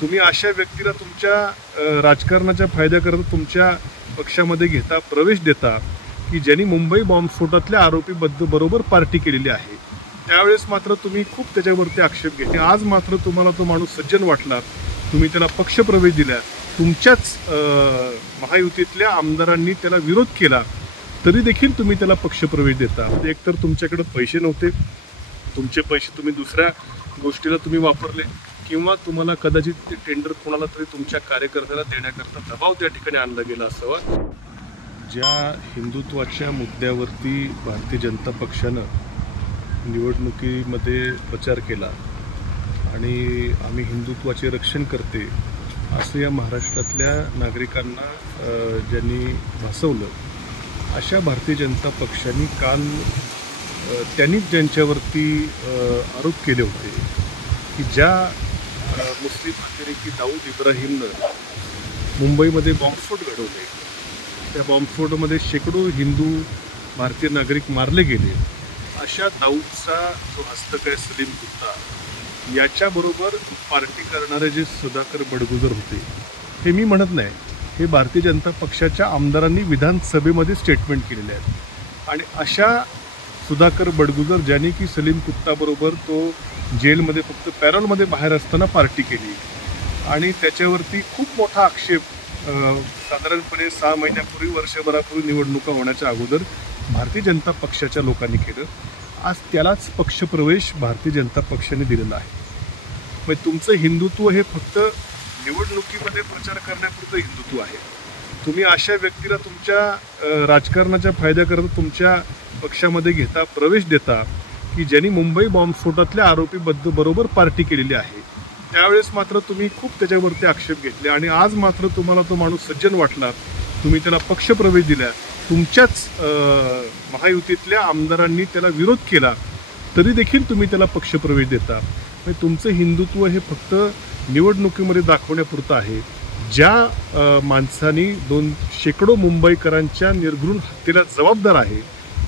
तुम्ही अशा व्यक्तीला तुमच्या राजकारणाच्या फायद्याकरता तुमच्या पक्षामध्ये घेता, प्रवेश देता की ज्यांनी मुंबई बॉम्बस्फोटातल्या आरोपी बरोबर पार्टी केलेली आहे। त्यावेळेस मात्र तुम्ही खूप त्याच्यावरती आक्षेप घेतले। आज मात्र तुम्हाला तो माणूस सज्जन वाटला, तुम्ही त्याला पक्षप्रवेश दिला। तुमच्याच महायुतीतल्या आमदारांनी त्याला विरोध केला तरी देखील तुम्ही त्याला पक्षप्रवेश देता। एकतर तुमच्याकडे पैसे नव्हते, तुमचे पैसे तुम्ही दुसऱ्या गोष्टीला तुम्ही वापरले, किंवा तुम्हाला कदाचित ते टेंडर कोणाला तरी तुमच्या कार्यकर्त्याला देण्याकरता दबाव त्या ठिकाणी आणला गेला असावा। ज्या हिंदुत्वाच्या मुद्द्यावरती भारतीय जनता पक्षानं निवडणुकीमध्ये प्रचार केला आणि आम्ही हिंदुत्वाचे रक्षण करते असं या महाराष्ट्रातल्या नागरिकांना ज्यांनी भासवलं, अशा भारतीय जनता पक्षाने काल त्यांनीच ज्यांच्यावरती आरोप केले होते की ज्या मुस्लिम अतिरेकी दाऊद इब्राहिमनं मुंबईमध्ये बॉम्बस्फोट घडवले, त्या बॉम्बस्फोटामध्ये शेकडो हिंदू भारतीय नागरिक मारले गेले, अशा दाऊदचा जो हस्तक आहे सलीम कुत्ता, याच्याबरोबर पार्टी करणारे जे सुधाकर बडगुजर होते, हे मी म्हणत नाही, हे भारतीय जनता पक्षाच्या आमदारांनी विधानसभेमध्ये स्टेटमेंट केलेले आहेत। आणि अशा सुधाकर बडगुजर ज्यांनी की सलीम कुत्ताबरोबर तो जेलमध्ये फक्त पॅरोलमध्ये बाहेर असताना पार्टी केली आणि त्याच्यावरती खूप मोठा आक्षेप साधारणपणे 6 महिन्यापूर्वी, वर्षभरापूर्वी निवडणुका होण्याच्या अगोदर भारतीय जनता पक्षाच्या लोकांनी केलं। आज त्यालाच पक्षप्रवेश भारतीय जनता पक्षाने दिलेला आहे। मग तुमचं हिंदुत्व हे फक्त निवडणुकीमध्ये प्रचार करण्यापुरतं हिंदुत्व आहे। तुम्ही अशा व्यक्तीला तुमच्या राजकारणाच्या फायद्याकरता तुमच्या पक्षामध्ये घेता, प्रवेश देता की ज्यांनी मुंबई बॉम्बस्फोटातल्या आरोपी बरोबर पार्टी केलेली आहे। त्यावेळेस मात्र तुम्ही खूप त्याच्यावरती आक्षेप घेतले आणि आज मात्र तुम्हाला तो माणूस सज्जन वाटला, तुम्ही त्याला पक्षप्रवेश दिला। तुमच्याच महायुतीतल्या आमदारांनी त्याला विरोध केला तरी देखील तुम्ही त्याला पक्षप्रवेश देता। म्हणजे तुमचं हिंदुत्व हे फक्त निवडणुकीमध्ये दाखवण्यापुरतं आहे। ज्या माणसांनी शेकडो मुंबईकरांच्या निर्घृण हत्येला जबाबदार आहे,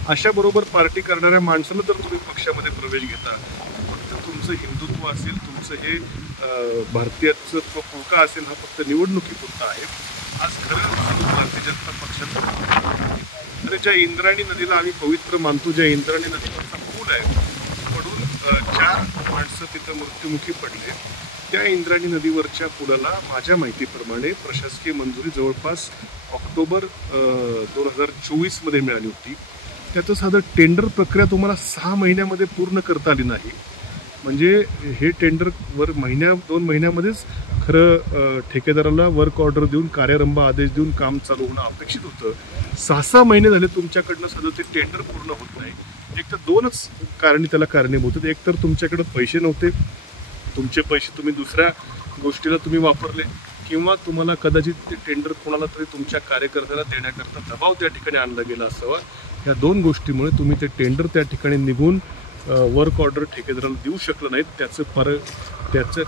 अशाबरोबर पार्टी करणाऱ्या माणसाला जर तुम्ही पक्षामध्ये प्रवेश घेता, फक्त तुमचं हिंदुत्व असेल, तुमचं हे भारतीयत्व पुळका असेल, हा फक्त निवडणुकीपुरता आहे। आज खरं भारतीय जनता पक्षाचं तर ज्या इंद्रायणी नदीला आम्ही पवित्र मानतो, ज्या इंद्रायणी नदीवरचा पूल आहे, पडून 4 माणसं तिथं मृत्युमुखी पडले, त्या इंद्रायणी नदीवरच्या पुलाला माझ्या माहितीप्रमाणे प्रशासकीय मंजुरी जवळपास ऑक्टोबर 2024 मध्ये मिळाली होती। त्याचं साधं टेंडर प्रक्रिया तुम्हाला 6 महिन्यामध्ये पूर्ण करता आली नाही। म्हणजे हे टेंडरवर 2 महिन्यामध्येच खरं ठेकेदाराला वर्क ऑर्डर देऊन, कार्यारंभ आदेश देऊन काम चालू होणं अपेक्षित होतं। 6 महिने झाले तुमच्याकडनं साधं ते टेंडर पूर्ण होत नाही। एक तर 2च कारणे त्याला कारणीभूत आहेत। एक तर तुमच्याकडे पैसे नव्हते, तुमचे पैसे तुम्ही दुसऱ्या गोष्टीला तुम्ही वापरले, किंवा तुम्हाला कदाचित ते टेंडर कोणाला तरी तुमच्या कार्यकर्त्याला देण्याकरता दबाव त्या ठिकाणी आणला गेला असावा। या 2 गोष्टीमुळे तुम्ही ते टेंडर त्या ठिकाणी निघून वर्क ऑर्डर ठेकेदाराला देऊ शकलं नाहीत।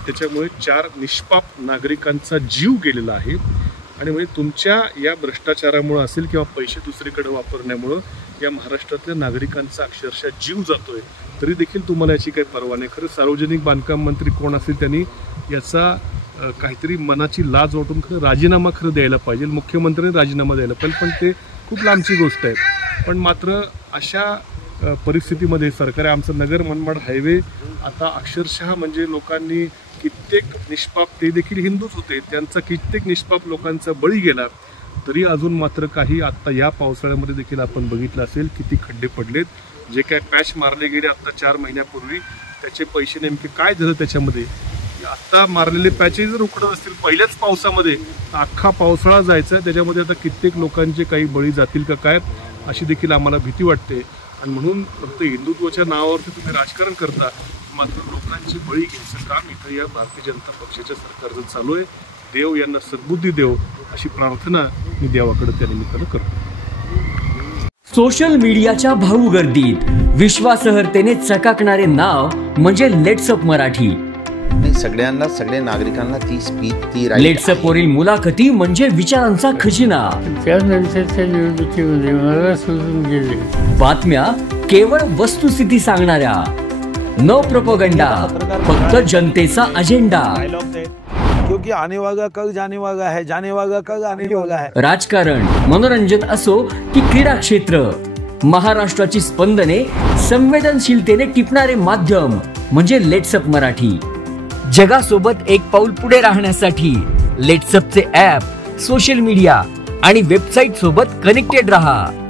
त्याच्यामुळे 4 निष्पाप नागरिकांचा जीव गेलेला आहे। आणि म्हणजे तुमच्या या भ्रष्टाचारामुळे असेल किंवा पैसे दुसरीकडे वापरण्यामुळं या महाराष्ट्रातल्या नागरिकांचा अक्षरशः जीव जातोय, तरी देखील तुम्हाला याची काही पर्वा नाही। खरं सार्वजनिक बांधकाम मंत्री कोण असेल त्यांनी याचा काहीतरी मनाची लाज वाटून खरं राजीनामा द्यायला पाहिजे, मुख्यमंत्र्यांनी राजीनामा द्यायला पाहिजे, पण ते खूप लांबची गोष्ट आहे। पण मात्र अशा परिस्थितीमध्ये सरकार, आमचं नगर मनमाड हायवे आता अक्षरशः म्हणजे लोकांनी कित्येक निष्पाप, ते देखील हिंदूच होते, त्यांचा कित्येक निष्पाप लोकांचा बळी गेला, तरी अजून मात्र काही आत्ता या पावसाळ्यामध्ये देखील आपण बघितलं असेल किती खड्डे पडलेत। जे काय पॅच मारले गेले आत्ता 4 महिन्यापूर्वी, त्याचे पैसे नेमके काय झालं त्याच्यामध्ये, आत्ता मारलेले पॅचेस जर उकडत असतील पहिल्याच पावसामध्ये, अख्खा पावसाळा जायचा, त्याच्यामध्ये आता कित्येक लोकांचे काही बळी जातील का काय, अशी देखील आम्हाला भीती वाटते। आणि म्हणून फक्त हिंदुत्वाच्या नावावरती तुम्ही राजकारण करता, मात्र लोकांची बळी घ्यायचं काम इथं या भारतीय जनता पक्षाच्या सरकारचं चालू आहे। देव यांना सद्बुद्धी देव, अशी प्रार्थना मी देवाकडे त्या निमित्तानं करतो। सोशल मीडियाच्या भाऊ गर्दीत विश्वासार्हतेने चकाकणारे नाव म्हणजे लेट्सअप मराठी। सगळ्यांना, सगळ्या नागरिकांना ती स्पीच, ती लेट्सअप वरील मुलाखती म्हणजे विचारांचा खजिना। त्यानंतरच्या निवडणुकीमध्ये मला सोडून गेले। बातम्या केवळ वस्तुस्थिती सांगणाऱ्या, न प्रोपगंडा, फक्त जनतेचा अजेंडा। क्योंकि आने वाला कल जाने वाला है, जाने वाला कल आने वाला है. राजकारण, मनोरंजन असो की क्रीडा क्षेत्र, महाराष्ट्राची स्पंदने संवेदनशीलतेने टिपणारे माध्यम म्हणजे लेट्सअप मराठी. जगासोबत एक पाऊल पुढे राहण्यासाठी लेट्सअपचे ॲप, सोशल मीडिया आणि वेबसाईट सोबत कनेक्टेड रहा.